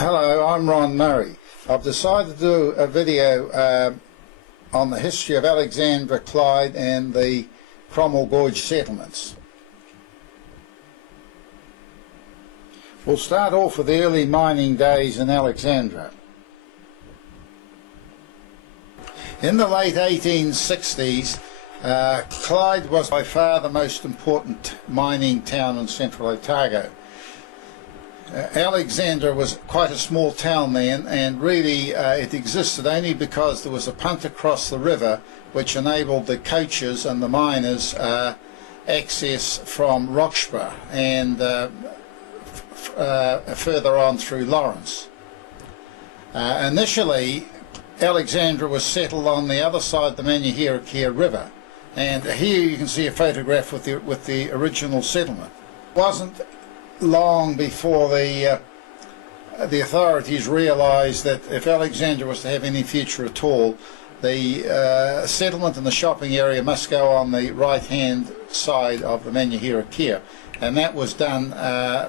Hello, I'm Ron Murray. I've decided to do a video on the history of Alexandra, Clyde and the Cromwell Gorge settlements. We'll start off with the early mining days in Alexandra. In the late 1860s, Clyde was by far the most important mining town in Central Otago. Alexandra was quite a small town then, and really it existed only because there was a punt across the river which enabled the coaches and the miners access from Roxburgh and further on through Lawrence. Initially Alexandra was settled on the other side of the Manahirikea River, and here you can see a photograph with the original settlement. It wasn't long before the authorities realised that if Alexandra was to have any future at all, the settlement and the shopping area must go on the right hand side of the Manahirikea, and that was done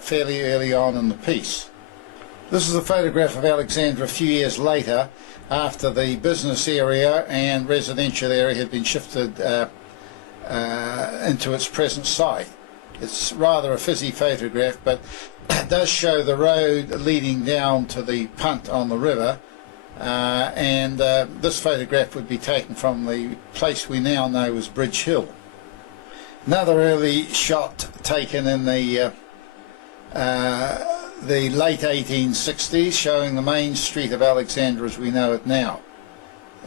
fairly early on in the piece. This is a photograph of Alexandra a few years later, after the business area and residential area had been shifted into its present site. It's rather a fizzy photograph, but it does show the road leading down to the punt on the river, and this photograph would be taken from the place we now know as Bridge Hill. Another early shot taken in the late 1860s, showing the main street of Alexandra as we know it now.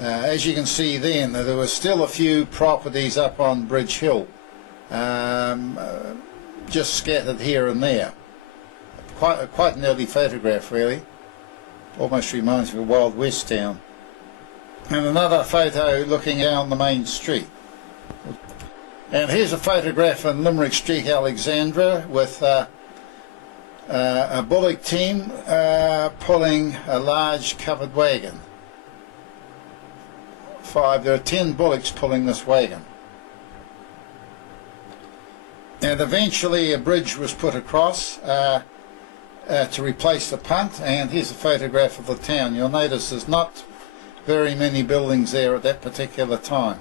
As you can see then, there were still a few properties up on Bridge Hill, just scattered here and there. Quite an early photograph, really. Almost reminds me of a Wild West town. And another photo looking down the main street. And here's a photograph in Limerick Street, Alexandra, with a bullock team pulling a large covered wagon. There are 10 bullocks pulling this wagon. And eventually a bridge was put across to replace the punt, and here's a photograph of the town. You'll notice there's not very many buildings there at that particular time.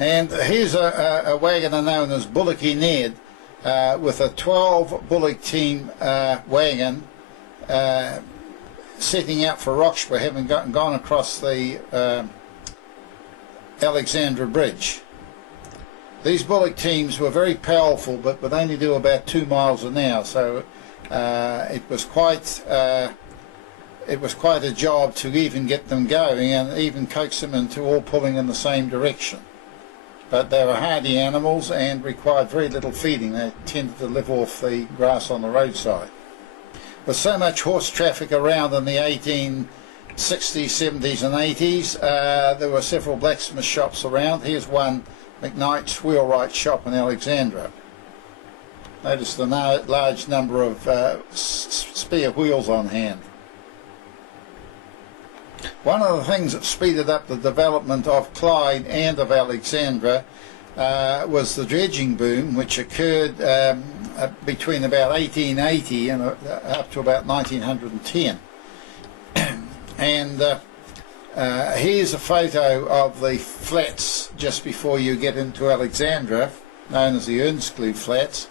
And here's a wagoner known as Bullocky Ned, with a 12 bullock team wagon setting out for Roxburgh, having gone across the Alexandra Bridge. These bullock teams were very powerful, but would only do about 2 miles an hour, so it was quite a job to even get them going and even coax them into all pulling in the same direction. But they were hardy animals and required very little feeding. They tended to live off the grass on the roadside. With so much horse traffic around in the 1860s, 70s and 80s, there were several blacksmith shops around. Here's one, McKnight's Wheelwright shop in Alexandra. Notice the large number of spare wheels on hand. One of the things that speeded up the development of Clyde and of Alexandra was the dredging boom, which occurred between about 1880 and up to about 1910. And here's a photo of the flats just before you get into Alexandra, known as the Earnscleugh Flats,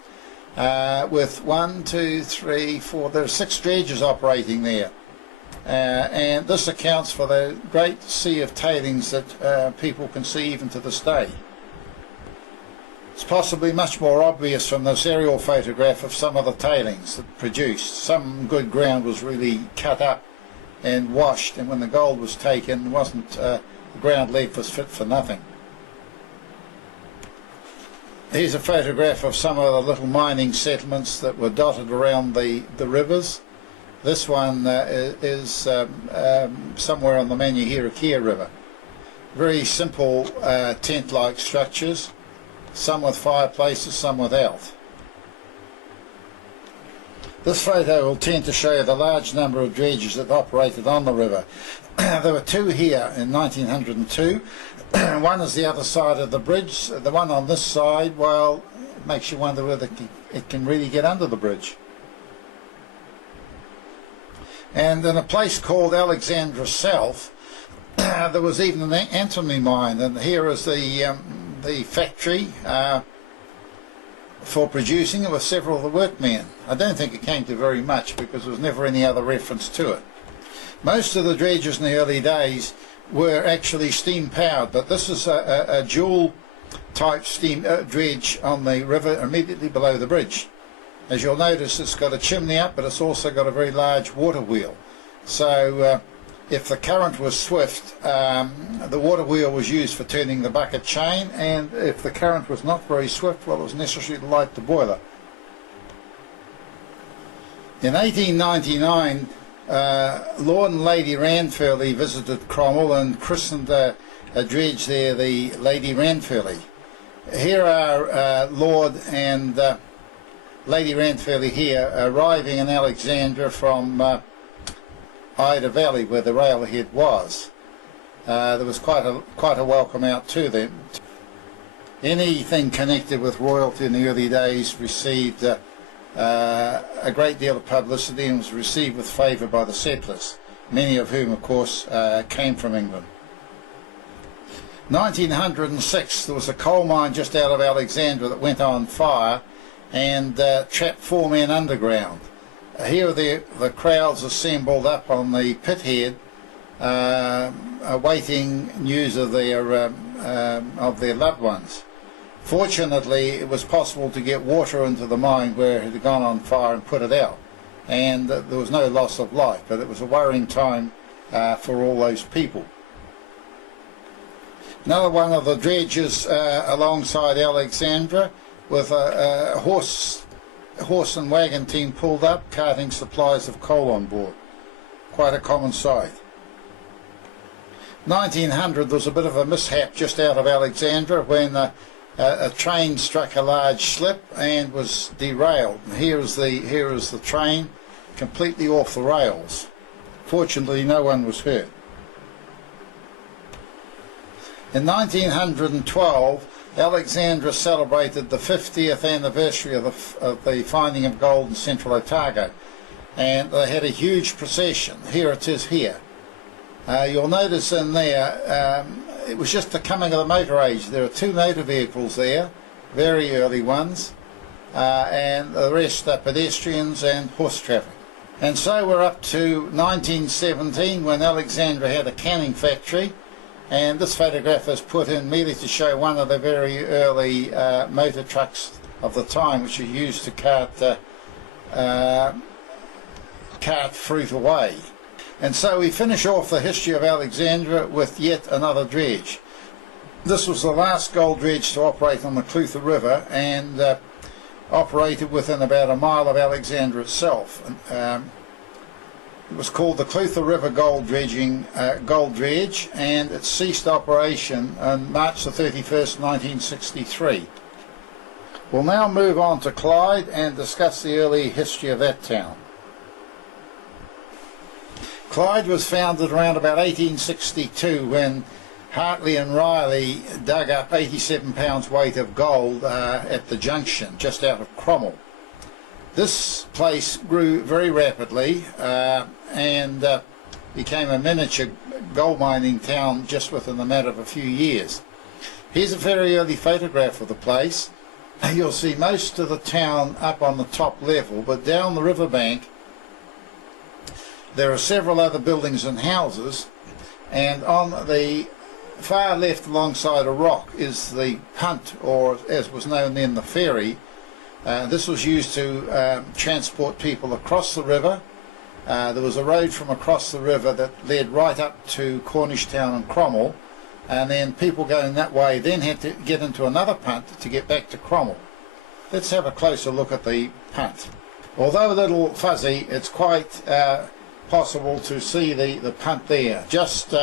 with 1, 2, 3, 4, there are 6 dredges operating there. And this accounts for the great sea of tailings that people can see even to this day. It's possibly much more obvious from this aerial photograph of some of the tailings that produced. Some good ground was really cut up and washed, and when the gold was taken, the ground left was fit for nothing. Here's a photograph of some of the little mining settlements that were dotted around the rivers. This one is somewhere on the Manahirikea River. Very simple tent-like structures, some with fireplaces, some without. This photo will tend to show the large number of dredges that operated on the river. There were 2 here in 1902. One is the other side of the bridge. The one on this side, well, it makes you wonder whether it can really get under the bridge. And in a place called Alexandra South, there was even an antimony mine, and here is the factory for producing it with several of the workmen. I don't think it came to very much because there was never any other reference to it. Most of the dredges in the early days were actually steam powered, but this is a dual type steam dredge on the river immediately below the bridge. As you'll notice, it's got a chimney up, but it's also got a very large water wheel. So if the current was swift, the water wheel was used for turning the bucket chain, and if the current was not very swift, well, it was necessary to light the boiler. In 1899, Lord and Lady Ranfurly visited Cromwell and christened a dredge there the Lady Ranfurly. Here are Lord and Lady Ranfurly here arriving in Alexandra from Ida Valley, where the railhead was. There was quite a welcome out to them. Anything connected with royalty in the early days received a great deal of publicity and was received with favour by the settlers, many of whom, of course, came from England. 1906, there was a coal mine just out of Alexandra that went on fire and trapped 4 men underground. Here are the crowds assembled up on the pit head, awaiting news of their loved ones. Fortunately, it was possible to get water into the mine where it had gone on fire and put it out, and there was no loss of life, but it was a worrying time for all those people. Another one of the dredges alongside Alexandra, with a horse and wagon team pulled up, carting supplies of coal on board. Quite a common sight. 1900, there was a bit of a mishap just out of Alexandra when a train struck a large slip and was derailed. And here is the train completely off the rails. Fortunately, no one was hurt. In 1912, Alexandra celebrated the 50th anniversary of the finding of gold in Central Otago, and they had a huge procession. Here it is here. You'll notice in there, it was just the coming of the motor age. There are 2 motor vehicles there, very early ones, and the rest are pedestrians and horse traffic. And so we're up to 1917, when Alexandra had a canning factory. And this photograph is put in merely to show one of the very early motor trucks of the time, which are used to cart fruit away. And so we finish off the history of Alexandra with yet another dredge. This was the last gold dredge to operate on the Clutha River, and operated within about a mile of Alexandra itself. It was called the Clutha River Gold Dredge, and it ceased operation on March the 31st, 1963. We'll now move on to Clyde and discuss the early history of that town. Clyde was founded around about 1862 when Hartley and Riley dug up 87 pounds weight of gold at the junction just out of Cromwell. This place grew very rapidly and became a miniature gold mining town just within the matter of a few years. Here's a very early photograph of the place. You'll see most of the town up on the top level, but down the riverbank there are several other buildings and houses, and on the far left alongside a rock is the punt, or as was known then, the ferry. This was used to transport people across the river. There was a road from across the river that led right up to Cornish Town and Cromwell, and then people going that way then had to get into another punt to get back to Cromwell. Let's have a closer look at the punt. Although a little fuzzy, it's quite possible to see the punt there, just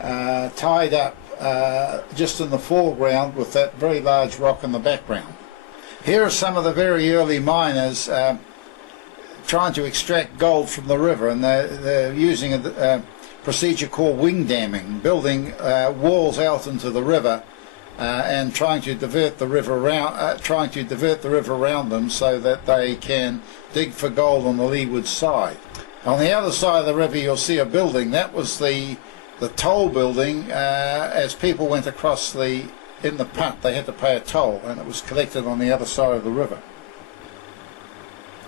tied up just in the foreground with that very large rock in the background. Here are some of the very early miners trying to extract gold from the river, and they're using a procedure called wing damming, building walls out into the river and trying to divert the river around them so that they can dig for gold on the leeward side. On the other side of the river you'll see a building. That was the toll building. As people went across in the punt, they had to pay a toll, and it was collected on the other side of the river.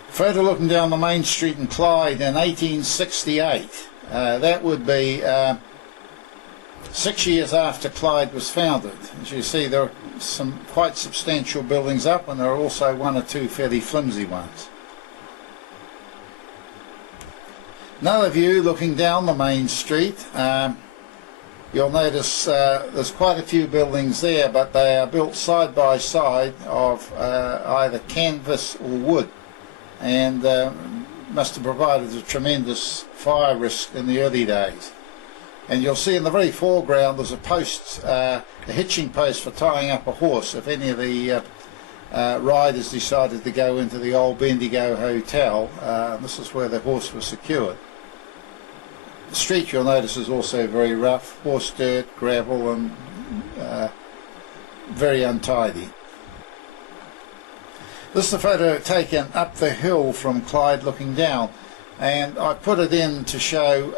Photo looking down the main street in Clyde in 1868. That would be 6 years after Clyde was founded. As you see, there are some quite substantial buildings up, and there are also one or two fairly flimsy ones. Another view looking down the main street. You'll notice there's quite a few buildings there, but they are built side by side of either canvas or wood, and must have provided a tremendous fire risk in the early days. And you'll see in the very foreground there's a post, a hitching post for tying up a horse if any of the riders decided to go into the old Bendigo Hotel. This is where the horse was secured. The street, you'll notice, is also very rough, horse dirt, gravel, and very untidy. This is a photo taken up the hill from Clyde looking down, and I put it in to show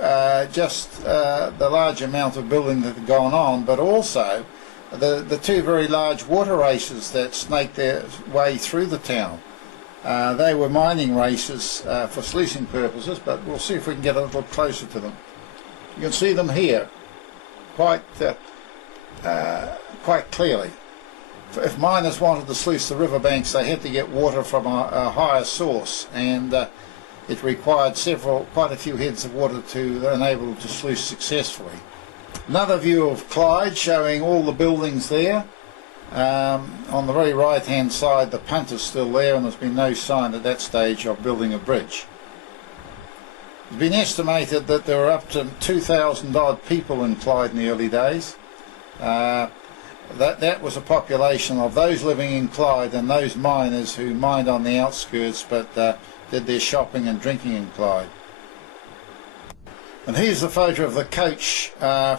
just the large amount of building that had gone on, but also the two very large water races that snaked their way through the town. They were mining races for sluicing purposes, but we'll see if we can get a little closer to them. You can see them here quite clearly. If miners wanted to sluice the riverbanks, they had to get water from a higher source, and it required quite a few heads of water to enable them to sluice successfully. Another view of Clyde showing all the buildings there. On the very right hand side the punt is still there, and there's been no sign at that stage of building a bridge. It's been estimated that there were up to 2,000 odd people in Clyde in the early days. That was a population of those living in Clyde and those miners who mined on the outskirts but did their shopping and drinking in Clyde. And here's the photo of the coach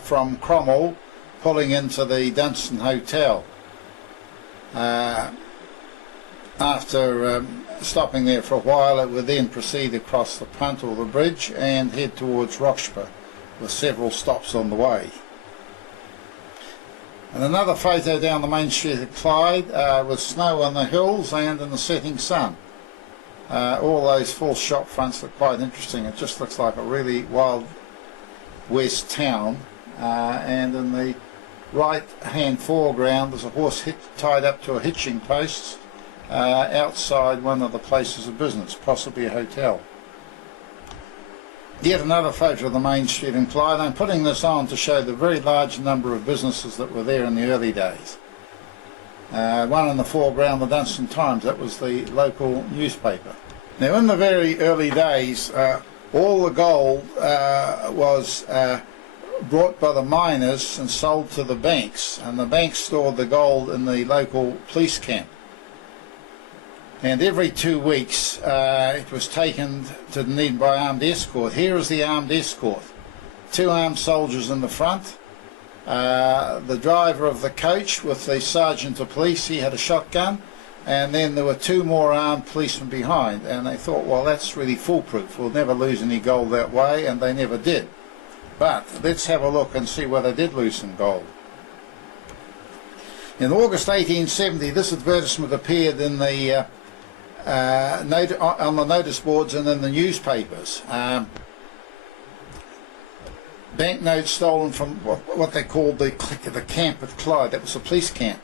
from Cromwell pulling into the Dunstan Hotel after stopping there for a while. It would then proceed across the punt or the bridge and head towards Roxburgh with several stops on the way. And another photo down the main street of Clyde with snow on the hills and in the setting sun. All those false shop fronts look quite interesting. It just looks like a really wild west town. And in the right hand foreground there's a horse tied up to a hitching post outside one of the places of business, possibly a hotel. Yet another photo of the main street in Clyde. I'm putting this on to show the very large number of businesses that were there in the early days. One in the foreground, the Dunstan Times, that was the local newspaper. Now in the very early days all the gold was brought by the miners and sold to the banks, and the banks stored the gold in the local police camp. And every 2 weeks it was taken to Dunedin by armed escort. Here is the armed escort. 2 armed soldiers in the front, the driver of the coach with the sergeant of police, he had a shotgun, and then there were 2 more armed policemen behind, and they thought, well, that's really foolproof, we'll never lose any gold that way, and they never did. But let's have a look and see whether they did lose some gold. In August 1870 this advertisement appeared in the on the notice boards and in the newspapers. Banknotes stolen from what they called the camp at Clyde. That was a police camp.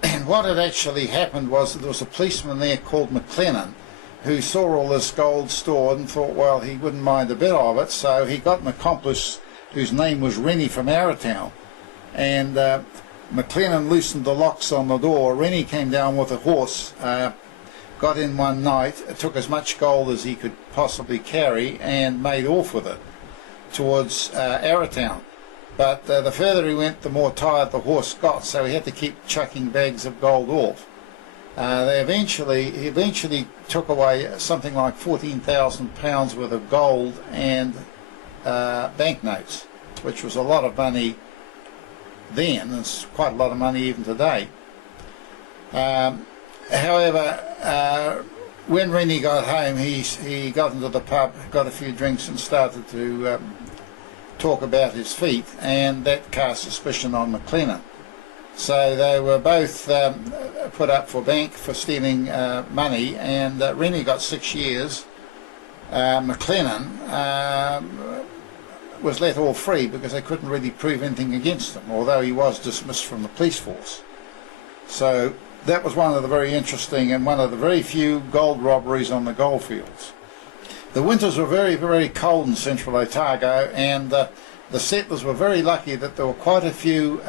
And what had actually happened was that there was a policeman there called McLennan who saw all this gold stored and thought, well, he wouldn't mind a bit of it, so he got an accomplice whose name was Rennie from Arrowtown, and McLennan loosened the locks on the door. Rennie came down with a horse, got in one night, took as much gold as he could possibly carry and made off with it towards Arrowtown. But the further he went, the more tired the horse got, so he had to keep chucking bags of gold off. He eventually took away something like £14,000 worth of gold and banknotes, which was a lot of money then. It's quite a lot of money even today. However, when Rennie got home, he got into the pub, got a few drinks and started to talk about his feet, and that cast suspicion on McLennan. So they were both put up for bank for stealing money, and Rennie got 6 years. McLennan was let all free because they couldn't really prove anything against him, although he was dismissed from the police force. So that was one of the very interesting and one of the very few gold robberies on the goldfields. The winters were very, very cold in Central Otago, and the settlers were very lucky that there were quite a few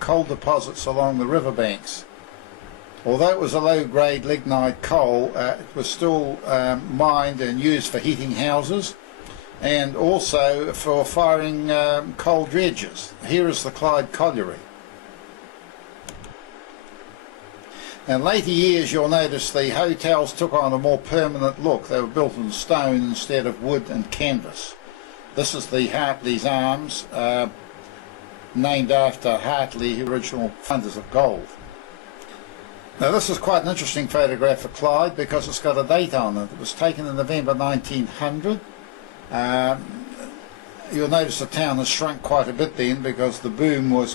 coal deposits along the riverbanks. Although it was a low-grade lignite coal, it was still mined and used for heating houses and also for firing coal dredges. Here is the Clyde Colliery. In later years, you'll notice the hotels took on a more permanent look. They were built in stone instead of wood and canvas. This is the Hartley's Arms, named after Hartley, the original funders of gold. Now this is quite an interesting photograph of Clyde because it's got a date on it. It was taken in November 1900. You'll notice the town has shrunk quite a bit then because the boom was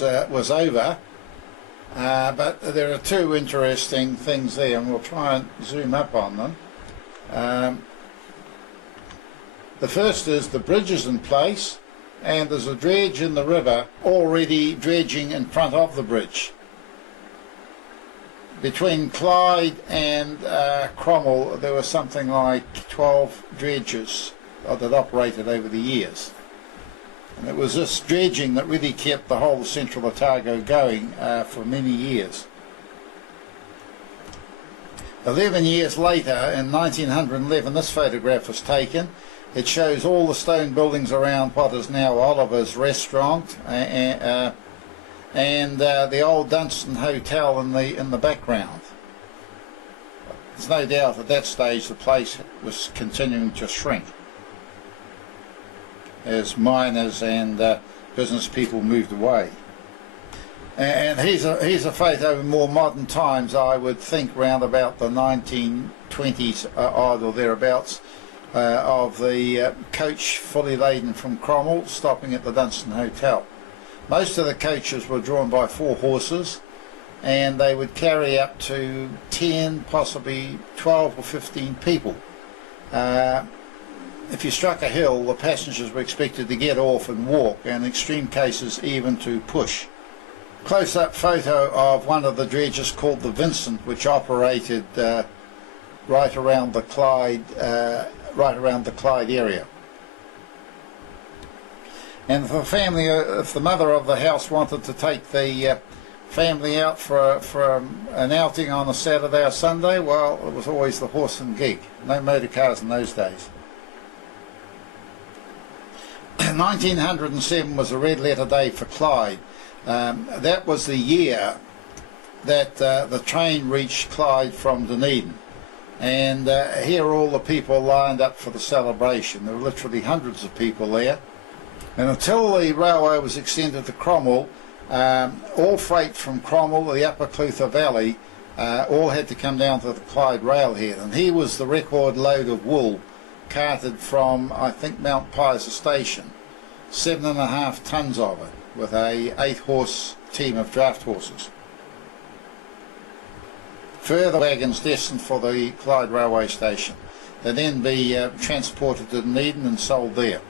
over. But there are two interesting things there, and we'll try and zoom up on them. The first is the bridge is in place, and there's a dredge in the river already dredging in front of the bridge. Between Clyde and Cromwell, there was something like 12 dredges that operated over the years. And it was this dredging that really kept the whole of Central Otago going for many years. 11 years later, in 1911, this photograph was taken. It shows all the stone buildings around what is now Oliver's restaurant and the old Dunstan Hotel in the background. There's no doubt at that stage the place was continuing to shrink as miners and business people moved away. And here's a photo in more modern times, I would think round about the 1920s odd or thereabouts, of the coach fully laden from Cromwell stopping at the Dunstan Hotel. Most of the coaches were drawn by 4 horses, and they would carry up to 10, possibly 12 or 15 people. If you struck a hill, the passengers were expected to get off and walk, and in extreme cases even to push. Close-up photo of one of the dredges called the Vincent, which operated right around the Clyde area. And if if the mother of the house wanted to take the family out for an outing on a Saturday or Sunday, well, it was always the horse and gig. No motor cars in those days. 1907 was a red letter day for Clyde. That was the year that the train reached Clyde from Dunedin. And here are all the people lined up for the celebration. There were literally hundreds of people there. And until the railway was extended to Cromwell, all freight from Cromwell, the Upper Clutha Valley, all had to come down to the Clyde railhead. And here was the record load of wool carted from, I think, Mount Pizer station. 7.5 tons of it, with a 8-horse team of draft horses. Further wagons destined for the Clyde railway station. They'd then be transported to Dunedin and sold there.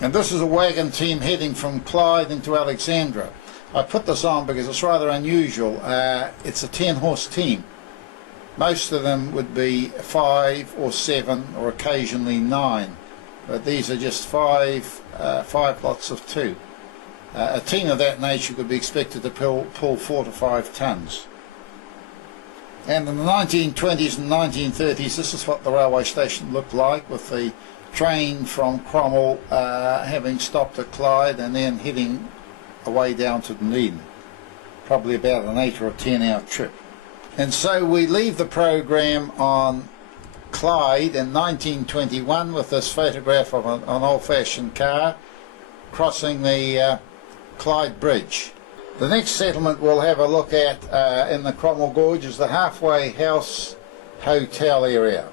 And this is a wagon team heading from Clyde into Alexandra. I put this on because it's rather unusual. It's a 10-horse team. Most of them would be 5 or 7 or occasionally 9. But these are just 5 lots of 2. A team of that nature could be expected to pull 4 to 5 tons. And in the 1920s and 1930s, this is what the railway station looked like, with the train from Cromwell having stopped at Clyde and then heading away down to Dunedin. Probably about an 8 or a 10-hour trip. And so we leave the program on Clyde in 1921 with this photograph of an old-fashioned car crossing the Clyde Bridge. The next settlement we'll have a look at in the Cromwell Gorge is the halfway house hotel area,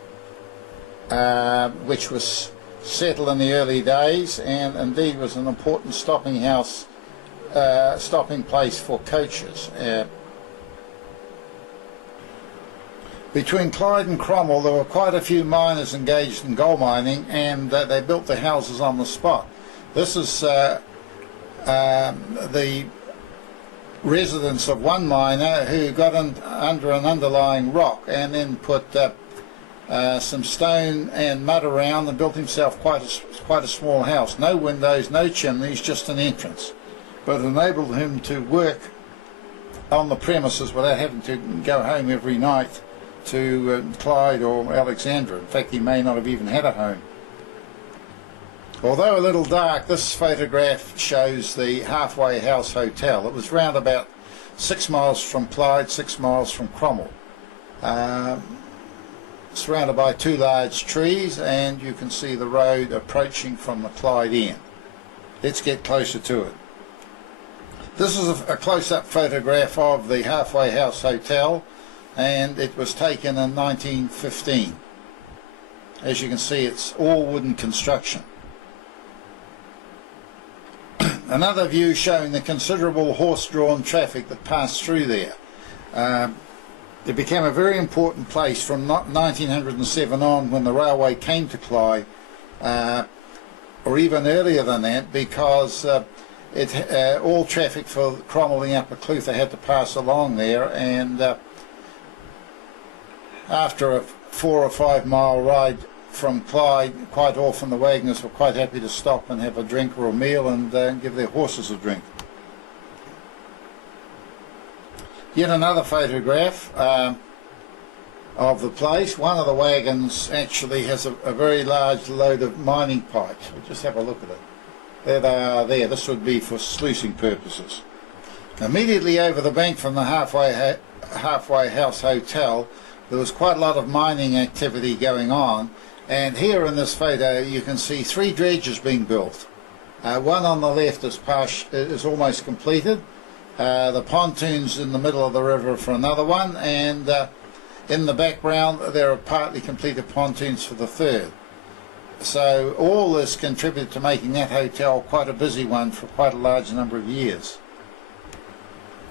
which was settled in the early days and indeed was an important stopping place for coaches. Between Clyde and Cromwell there were quite a few miners engaged in gold mining, and they built their houses on the spot. This is the residence of one miner who got under an underlying rock and then put some stone and mud around and built himself quite a small house. No windows, no chimneys, just an entrance. But it enabled him to work on the premises without having to go home every night to Clyde or Alexandra. In fact, he may not have even had a home. Although a little dark, this photograph shows the Halfway House Hotel. It was round about 6 miles from Clyde, 6 miles from Cromwell. Surrounded by 2 large trees, and you can see the road approaching from the Clyde end. Let's get closer to it. This is a close-up photograph of the Halfway House Hotel, and it was taken in 1915. As you can see, it's all wooden construction. Another view showing the considerable horse-drawn traffic that passed through there. It became a very important place from 1907 on, when the railway came to Clyde, or even earlier than that, because all traffic for Cromwell and Upper Clutha had to pass along there, and after a 4 or 5 mile ride from Clyde, quite often the wagoners were quite happy to stop and have a drink or a meal and give their horses a drink. Yet another photograph of the place. One of the wagons actually has a very large load of mining pipes. We'll just have a look at it. There they are there. This would be for sluicing purposes. Immediately over the bank from the Halfway House Hotel, there was quite a lot of mining activity going on, and here in this photo you can see 3 dredges being built. One on the left is almost completed. The pontoons in the middle of the river for another one, and in the background there are partly completed pontoons for the third. So all this contributed to making that hotel quite a busy one for quite a large number of years.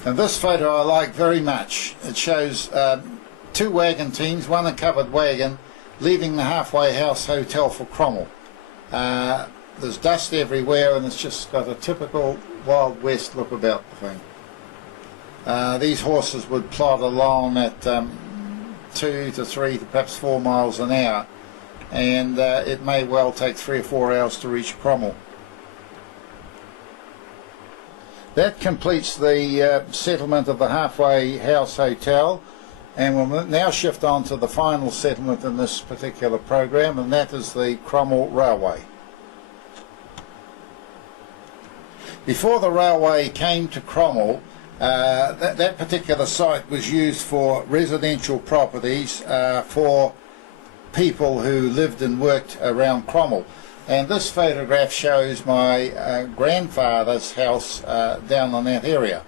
And this photo I like very much. It shows 2 wagon teams, one a covered wagon, leaving the Halfway House Hotel for Cromwell. There's dust everywhere, and it's just got a typical Wild West look about the thing. These horses would plod along at 2 to 3 to perhaps 4 miles an hour, and it may well take 3 or 4 hours to reach Cromwell. That completes the settlement of the Halfway House Hotel, and we'll now shift on to the final settlement in this particular program, and that is the Cromwell Railway. Before the railway came to Cromwell, that particular site was used for residential properties for people who lived and worked around Cromwell. And this photograph shows my grandfather's house down in that area,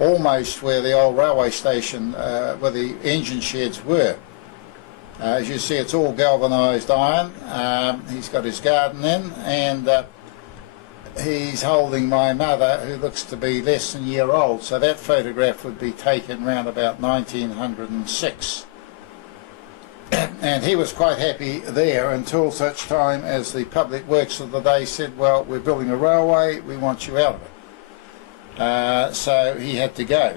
almost where the old railway station, where the engine sheds were. As you see, it's all galvanised iron. He's got his garden in, and he's holding my mother, who looks to be less than a year old. So that photograph would be taken around about 1906. And he was quite happy there until such time as the public works of the day said, well, we're building a railway, we want you out of it. So he had to go.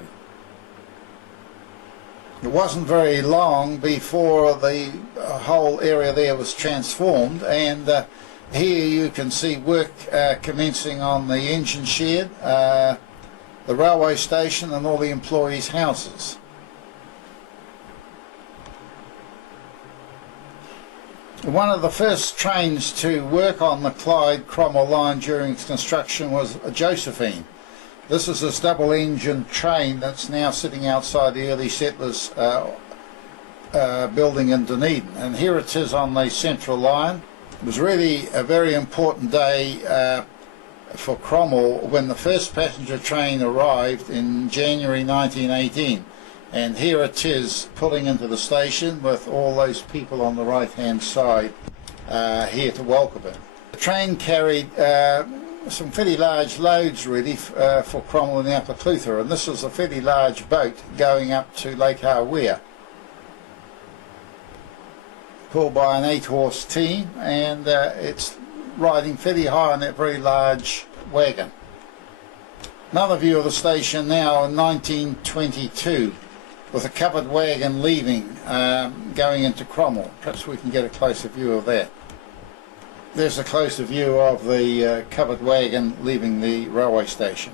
It wasn't very long before the whole area there was transformed, and here you can see work commencing on the engine shed, the railway station, and all the employees' houses. One of the first trains to work on the Clyde Cromwell line during its construction was a Josephine. This is this double-engine train that's now sitting outside the early settlers' building in Dunedin, and here it is on the Central line. It was really a very important day for Cromwell when the first passenger train arrived in January 1918. And here it is pulling into the station with all those people on the right hand side here to welcome it. The train carried some fairly large loads really for Cromwell and the Upper Clutha, and this was a fairly large boat going up to Lake Hawea, pulled by an 8-horse team, and it's riding fairly high on that very large wagon. Another view of the station now in 1922 with a covered wagon leaving, going into Cromwell. Perhaps we can get a closer view of that. There's a closer view of the covered wagon leaving the railway station.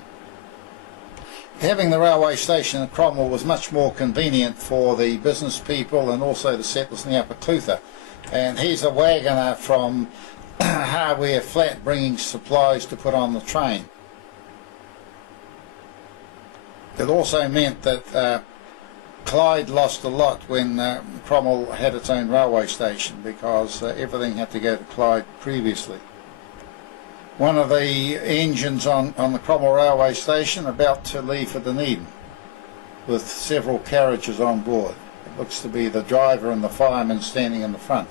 Having the railway station at Cromwell was much more convenient for the business people and also the settlers in the Upper Clutha. And here's a wagoner from Hawea Flat bringing supplies to put on the train. It also meant that Clyde lost a lot when Cromwell had its own railway station, because everything had to go to Clyde previously. One of the engines on the Cromwell railway station about to leave for Dunedin with several carriages on board. It looks to be the driver and the fireman standing in the front.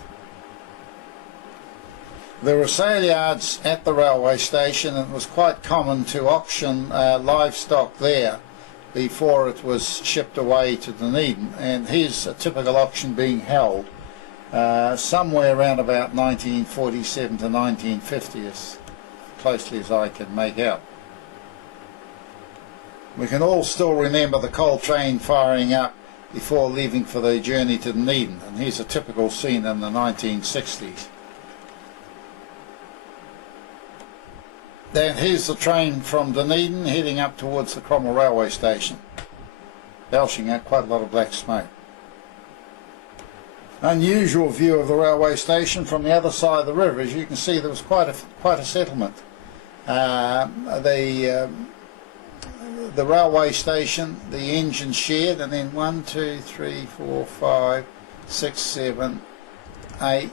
There were sale yards at the railway station, and it was quite common to auction livestock there before it was shipped away to Dunedin. And here's a typical auction being held somewhere around about 1947 to 1950, as closely as I can make out. We can all still remember the coal train firing up before leaving for the journey to Dunedin, and here's a typical scene in the 1960s. Then here's the train from Dunedin heading up towards the Cromwell railway station, belching out quite a lot of black smoke. Unusual view of the railway station from the other side of the river. As you can see, there was quite a settlement. The railway station, the engine shed, and then 1, 2, 3, 4, 5, 6, 7, 8.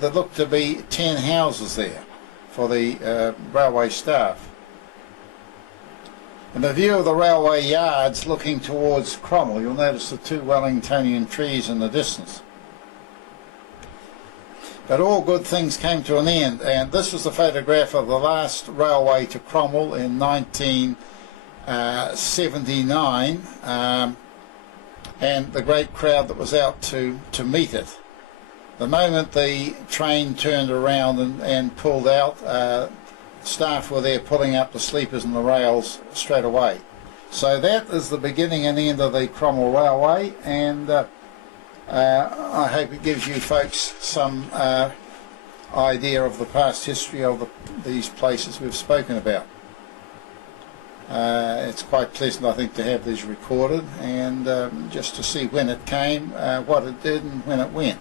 There looked to be 10 houses there for the railway staff. And the view of the railway yards looking towards Cromwell, you'll notice the 2 Wellingtonian trees in the distance. But all good things came to an end, and this is the photograph of the last railway to Cromwell in 1979, and the great crowd that was out to meet it. The moment the train turned around and pulled out, staff were there pulling up the sleepers and the rails straight away. So that is the beginning and end of the Cromwell Railway, and I hope it gives you folks some idea of the past history of these places we've spoken about. It's quite pleasant, I think, to have these recorded, and just to see when it came, what it did and when it went.